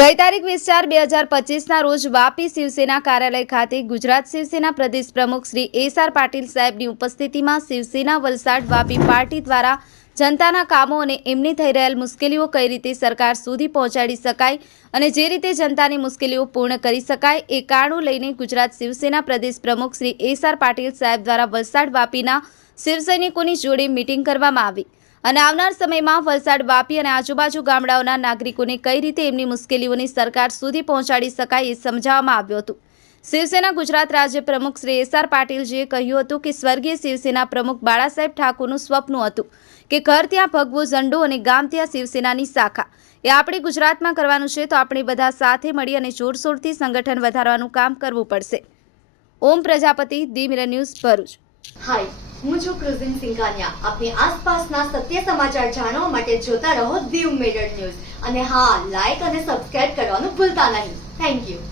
ગઈ તારીખ 20/4/2025ના રોજ વાપી શિવસેના કાર્યાલય ખાતે ગુજરાત શિવસેના પ્રદેશ પ્રમુખ શ્રી એસ.આર. પાટીલ સાહેબની ઉપસ્થિતિમાં શિવસેના વલસાડ વાપી પાર્ટી દ્વારા જનતાના કામો અને એમને થઈ રહેલ મુશ્કેલીઓ કઈ રીતે સરકાર સુધી પહોંચાડી શકાય અને જે રીતે જનતાની મુશ્કેલીઓ પૂર્ણ કરી શકાય એ કારણો લઈને ગુજરાત શિવસેના પ્રદેશ પ્રમુખ શ્રી એસ.આર. પાટીલ સાહેબ દ્વારા વલસાડ વાપીના શિવસૈનિકોની જોડે મીટિંગ કરવામાં આવી અને આવનાર સમયમાં વલસાડ વાપી અને આજુબાજુ ગામડાઓના નાગરિકોને કઈ રીતે એમની મુશ્કેલીઓને સરકાર સુધી પહોંચાડી શકાય એ સમજાવવામાં આવ્યું હતું। શિવસેના ગુજરાત રાજ્ય પ્રમુખ શ્રી એસ.આર. પાટીલજીએ કહ્યું હતું કે સ્વર્ગીય શિવસેના પ્રમુખ બાળાસાહેબ ઠાકોરનું સ્વપ્ન હતું કે ઘર ત્યાં ભગવો ઝંડો અને ગામ ત્યાં શિવસેનાની શાખા એ આપણે ગુજરાતમાં કરવાનું છે તો આપણે બધા સાથે મળી અને જોરશોરથી સંગઠન વધારવાનું કામ કરવું પડશે। Om Prajapati, the mirror news, Bharuch. Hi, હું છું ક્રુઝિન સિંઘાનિયા। આપની આસપાસના સત્ય સમાચાર જાણવા માટે જોતા રહો ધી મિરર ન્યૂઝ અને હા, લાઈક અને સબસ્ક્રાઇબ કરવાનું ભૂલતા નહીં। Thank you.